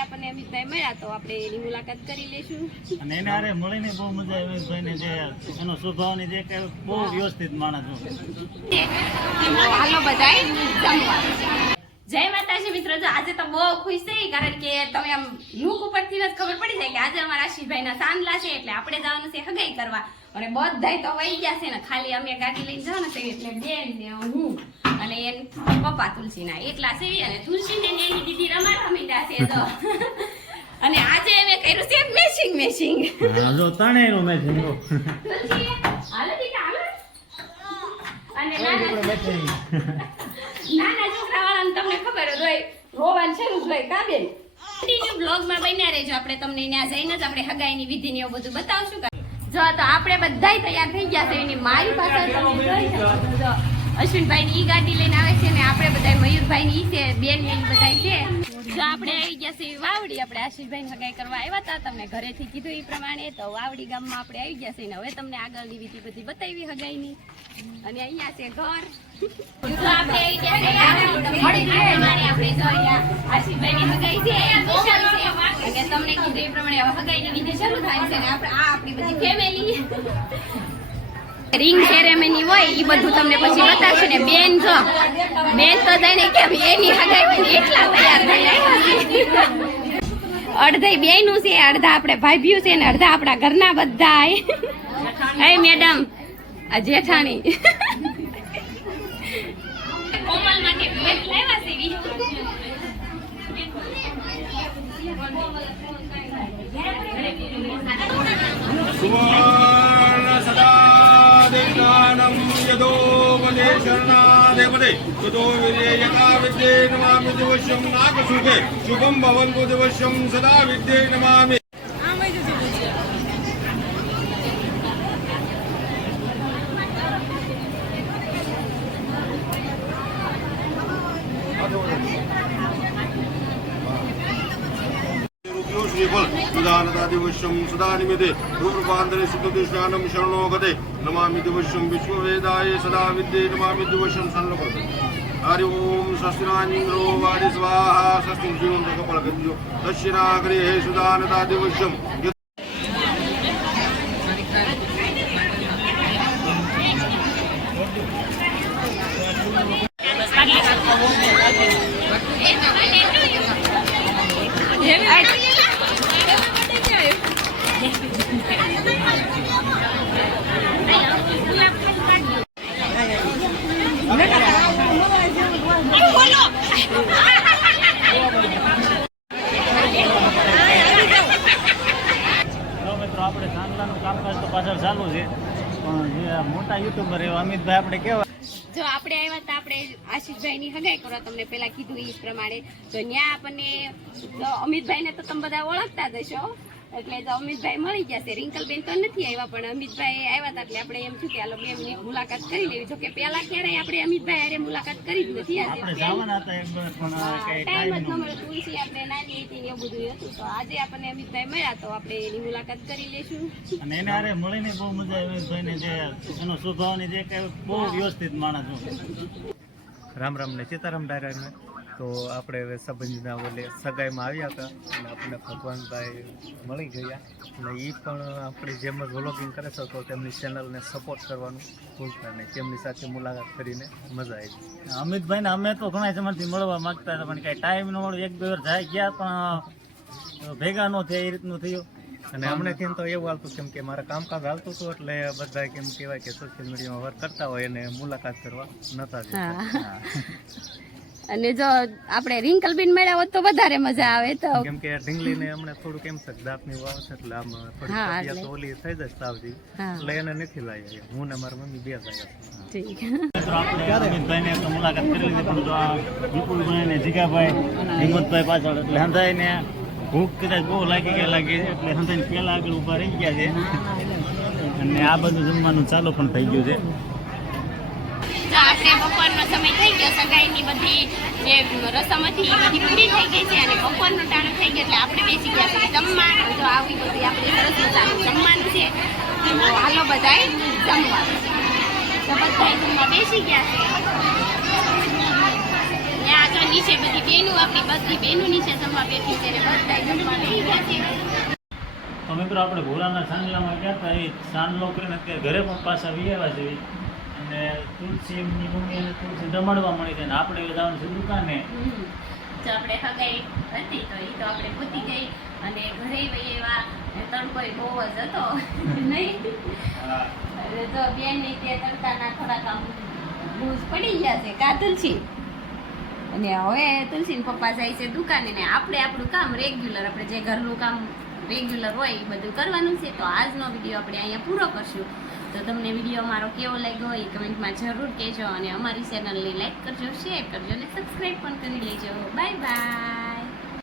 આપણને અમિતભાઈ મળ્યા તો આપણે એની મુલાકાત કરી લેશું અને એને હારે મળીને બહુ મજા આવી ભાઈને જે એનો સ્વભાવ ને જે કઈ બહુ વ્યવસ્થિત માણસ હાલો બધાય જય માતાજી મિત્રો જો આજે તો બહુ ખુશ થઈ કારણ કે તમે આમ લુક ઉપરથી જ ખબર પડી જાય કે આજે અમારા આશીષભાઈના સાંદલા છે એટલે આપણે જવાનું છે હગાઈ કરવા. અને બધાય તો વહી ગયા છે ને ખાલી અમે ગાડી લઈને જવાના છે એટલે બેન ને હું અને એ પપ્પા તુલસીના એટલા છે અને તુલસી ને એની દીદી રમાડવા મીંડા છે તો. અને આજે અમે કર્યું છે મેચિંગ મેચિંગ હા જો ત્રણેયનો મેચ હિન્દો તુલસી હાલો દીકરા હાલો. અને નાના નાના તમને ખબર જ હોય રોવાનું છે જ હોય. કા બેન? કન્ટિન્યુ બ્લોગમાં બન્યા રહેજો. આપણે તમને ત્યાં જઈને જ આપણે હગાઈની વિધિને એવું બધું બતાવશું. જો તો આપણે બધાય તૈયાર થઈ ગયા છે. એની મારી પાસે તમે જોઈ શકો છો. ઈ ગાડી લઈને આવે છે ને આપણે બધા મયુરભાઈ ની ઈ છે બેન ને બધા છે. જો આપણે આવી ગયા છે વાવડી. આપણે આશીષભાઈ ને હગાઈ કરવા આવ્યા હતા. તમને ઘરેથી કીધું એ પ્રમાણે. તો વાવડી ગામમાં આપણે આવી ગયા છે ને હવે તમને આગળની વિધિ બધી બતાવી હગાઈની. અને અહીંયા છે ઘર. તો આપણે આવી ગયા છે વાવડી. તમને પ્રમાણે આપણે જો અહીંયા આશીષભાઈની હગાઈ છે વિશાલ છે અને તમને કીધું એ પ્રમાણે હગાઈની વિધિ શરૂ થાય છે અને આપણે આ આપણી બધી ફેમિલી રિંગ સેરેમની હોય એ બધું તમને પછી બતાવશે ને. બેન જો બેન તો જઈને કેમ એની હગાઈ એટલા તૈયાર થઈ. અડધા બેયનું છે અડધા આપણે ભાભીયું છે ને અડધા આપણા ઘરના બધા એ મેડમ આ જેઠાણી. કોમલ માટે લાવ્યા છે વીસ સુવર્ણ સદા દેવદાનમ યદો વદે શરણાદેવદે તતો વિજયકા વિદ્યે નમામિ દિવસ્યમ નાગસુખે શુભમ సుధానదాదివశ్యం సుధానిమిదే పూర్వాంతరే శుద్ధదుష్ణానం శరణోగతే నమామి దివశ్యం విశ్వవేదాయ సదా విద్యే నమామి దివశ్యం సన్నపదే हरि ओम शस्त्रांद्रो वाणि स्वाहा शस्त्र जीवन कपल गंजो दक्षिणाग्रे हे મિત્રો, આપણે સાંજલાનું છે. મોટા યુટ્યુબર એવા અમિતભાઈ આપણે કેવા જો આપણે આવ્યા હતા, આપણે આશીષભાઈ ની હગાઈ કરવા, તમને પેલા કીધું એ પ્રમાણે. તો ત્યાં આપણને તો અમિતભાઈ ને તો તમે બધા ઓળખતા જ હશો. એટલે તો અમિતભાઈ મળી ગયા છે. રિંકલબેન તો નથી આવ્યા પણ અમિતભાઈ આવ્યા હતા એટલે આપણે એમ થયું કે હાલો બે મિનિટ મુલાકાત કરી લેવી. જો કે પહેલા ક્યારેય આપણે અમિતભાઈ હારે મુલાકાત કરી જ નથી આજે આપણે જવાના હતા એક બે પણ કઈ ટાઈમ જ ન મળે તુલસી આપણે નાની હતી એવું બધું હતું. તો આજે આપણને અમિતભાઈ મળ્યા તો આપણે એની મુલાકાત કરી લેશું અને એને હારે મળીને બહુ મજા આવી. ભાઈને જે એનો સ્વભાવ ને જે કઈ બહુ વ્યવસ્થિત માણસ રામ રામ ને સીતારામ ડાયરાને. તો આપણે હવે સંબંધના ઓલે સગાઈમાં આવ્યા હતા અને આપણને ભગવાનભાઈ મળી ગયા. અને એ પણ આપણે જેમ જ વ્લોગિંગ કરે છે તો તેમની ચેનલને સપોર્ટ કરવાનું ભૂલતા નહીં. તેમની સાથે મુલાકાત કરીને મજા આવી અમિતભાઈ ને અમે તો ઘણા સમયથી મળવા માગતા હતા પણ કઈ ટાઈમ ન મળ્યો. એક બે વાર જાય ગયા પણ ભેગા ન થયા એ રીતનું થયું. અને અમને કેમ તો એવું હાલતું કેમ કે મારા કામકાજ હાલતું હતું એટલે બધા કેમ કહેવાય કે સોશિયલ મીડિયામાં વર્ક કરતા હોય અને મુલાકાત કરવા નતા જતા. અને જો આપણે રિંકલબેન મળ્યા હોત તો વધારે મજા આવે તો. કેમ કે ઢીંગલીને હમણાં થોડું કેમ છે દાંતની વાવ છે એટલે આમ થોડી હા, તબિયત ઓલી થઈ જશે તાવજી એટલે એને નથી લાવી હું ને મારી મમ્મી બે ઠીક. મિત્રો આપણે અમિતભાઈને તો મુલાકાત કરી લીધી પણ જો આ વિપુલભાઈ ને જીગાભાઈ હિંમતભાઈ પાછળ એટલે હંધાઈને ભૂખ કદાચ બહુ લાગી ગયા લાગે છે એટલે હંધાઈને પહેલા આગળ ઊભા રહી ગયા છે. અને આ બધું જમવાનું ચાલુ પણ થઈ ગયું છે. બપોરનો સમય થઈ ગયો, સગાઈની બધી જે રસમ હતી એ બધી પૂરી થઈ ગઈ છે અને બપોરનો ટાણું થઈ ગયો, એટલે આપણે બેસી ગયા છીએ જમવા, જો આવી બધી આપણે સરસ મજાનું જમવાનું છે, તો હાલો બધાય જમવા. તો બધા જમવા બેસી ગયા છે. નીચે બધી બેનું, આપણી બધી બેનું નીચે જમવા બેઠી છે ને બધા જમવા તો મિત્રો, આપણે ભોલાના સાંગલામાં ગયા હતા? એ સાંડલો કરીને અત્યારે ઘરે પણ પાછા વી આવ્યા અને તુલસી એમની મમ્મી અને તુલસી જમાડવા મળી હતી આપણે જવાનું છે દુકાને. તો આપણે હગાઈ હતી તો એ તો આપણે પૂતી ગઈ અને ઘરે વહી એવા તડકો બહુ જ હતો. નહીં? અરે તો બેનની તે તડકાના થોડાક આમ બૂઝ પડી ગયા છે. કા તુલસી? અને હવે તુલસી પપ્પા જાય છે દુકાને ને આપણે આપણું કામ રેગ્યુલર આપણે જે ઘરનું કામ રેગ્યુલર હોય, એ બધું કરવાનું છે. તો આજનો વીડિયો આપણે અહીંયા પૂરો કરશું. તો તમને વીડિયો મારો કેવો લાગ્યો એ કમેન્ટમાં જરૂર કહેજો અને અમારી ચેનલને લાઈક કરજો શેર કરજો અને સબસ્ક્રાઈબ પણ કરી લેજો. Bye bye